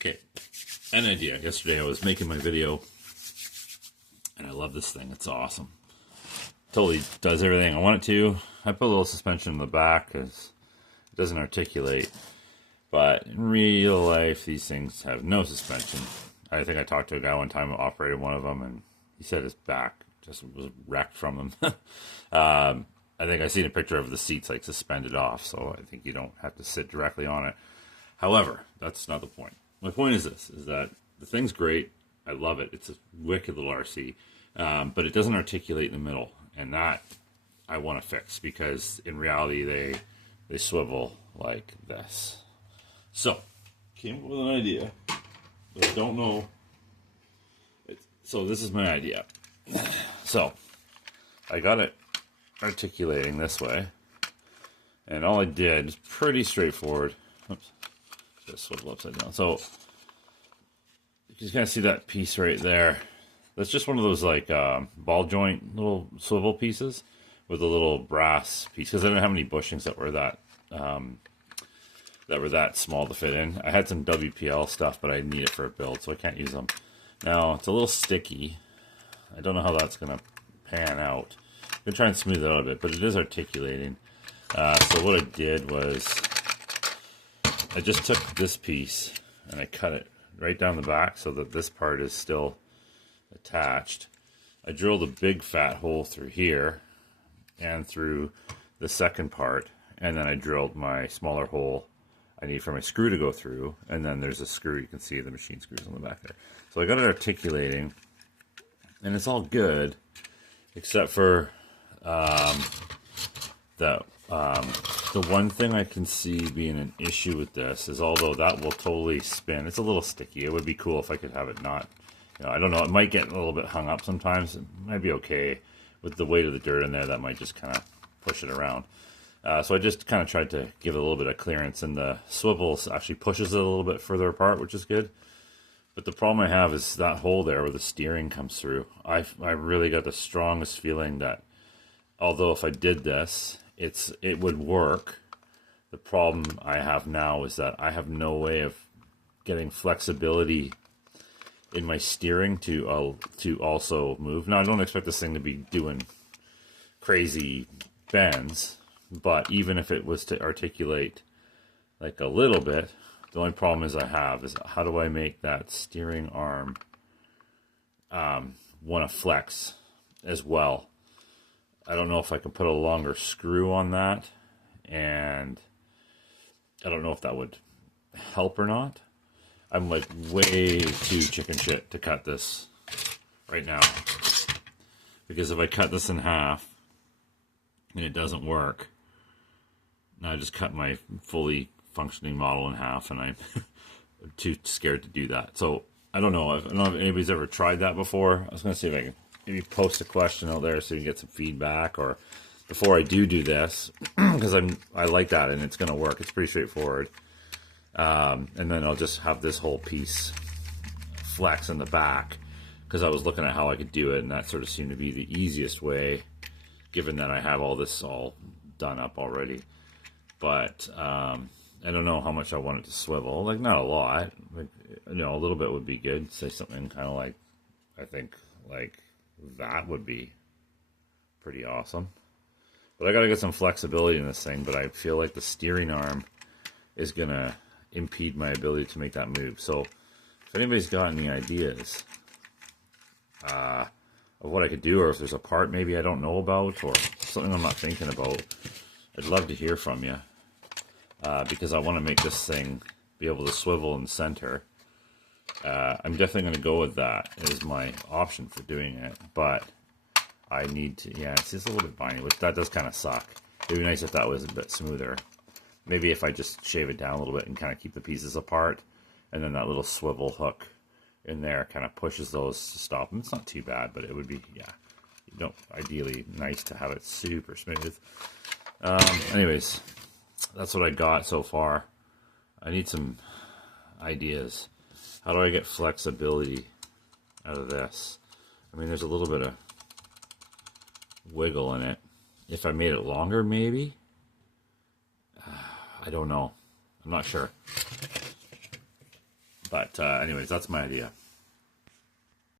Okay, an idea. Yesterday I was making my video, and I love this thing. It's awesome. Totally does everything I want it to. I put a little suspension in the back because it doesn't articulate. But in real life, these things have no suspension. I think I talked to a guy one time who operated one of them, and he said his back just was wrecked from them. I think I seen a picture of the seats like suspended off, so I think you don't have to sit directly on it. However, that's not the point. My point is this, is that the thing's great. I love it. It's a wicked little RC, but it doesn't articulate in the middle, and that I want to fix because in reality they swivel like this. So, came up with an idea, but I don't know. So this is my idea. So, I got it articulating this way, and all I did is pretty straightforward. Oops, just swivel upside down. So, you can kind of see that piece right there. That's just one of those like ball joint little swivel pieces with a little brass piece, because I didn't have any bushings that were that small to fit in. I had some WPL stuff, but I need it for a build, so I can't use them. Now, it's a little sticky. I don't know how that's going to pan out. I'm going to try and smooth it out a bit, but it is articulating. So what I did was I just took this piece and I cut it right down the back so that this part is still attached. I drilled a big fat hole through here and through the second part, and then I drilled my smaller hole I need for my screw to go through, and then there's a screw. You can see the machine screws on the back there. So I got it articulating, and it's all good, except for the one thing I can see being an issue with this is, although that will totally spin, it's a little sticky. It would be cool if I could have it not, I don't know, it might get a little bit hung up sometimes. It might be okay with the weight of the dirt in there. That might just kind of push it around. So I just kind of tried to give it a little bit of clearance, and the swivel actually pushes it a little bit further apart, which is good. But the problem I have is that hole there where the steering comes through. I really got the strongest feeling that although if I did this, it would work. The problem I have now is that I have no way of getting flexibility in my steering to also move. Now, I don't expect this thing to be doing crazy bends, but even if it was to articulate like a little bit, the only problem I have is how do I make that steering arm want to flex as well? I don't know if I can put a longer screw on that, and I don't know if that would help or not. I'm like way too chicken shit to cut this right now, because if I cut this in half and it doesn't work, now I just cut my fully functioning model in half, and I'm too scared to do that. So I don't know. I don't know if anybody's ever tried that before. I was going to see if I can maybe post a question out there so you can get some feedback, or before I do this, because I like that and it's going to work. It's pretty straightforward. And then I'll just have this whole piece flex in the back, because I was looking at how I could do it, and that sort of seemed to be the easiest way, given that I have all this all done up already. But I don't know how much I want it to swivel. Like, not a lot. Like, a little bit would be good. Say something kind of like, I think like that would be pretty awesome. But I got to get some flexibility in this thing, but I feel like the steering arm is going to impede my ability to make that move. So if anybody's got any ideas of what I could do, or if there's a part maybe I don't know about, or something I'm not thinking about, I'd love to hear from you, because I want to make this thing be able to swivel in the center. I'm definitely going to go with that as my option for doing it, but I need to, it's just a little bit bindy, which that does kind of suck. It would be nice if that was a bit smoother. Maybe if I just shave it down a little bit and kind of keep the pieces apart, and then that little swivel hook in there kind of pushes those to stop them. It's not too bad, but it would be, ideally nice to have it super smooth. Anyways, that's what I got so far. I need some ideas. How do I get flexibility out of this? I mean, there's a little bit of wiggle in it. If I made it longer, maybe? I don't know. I'm not sure. But anyways, that's my idea.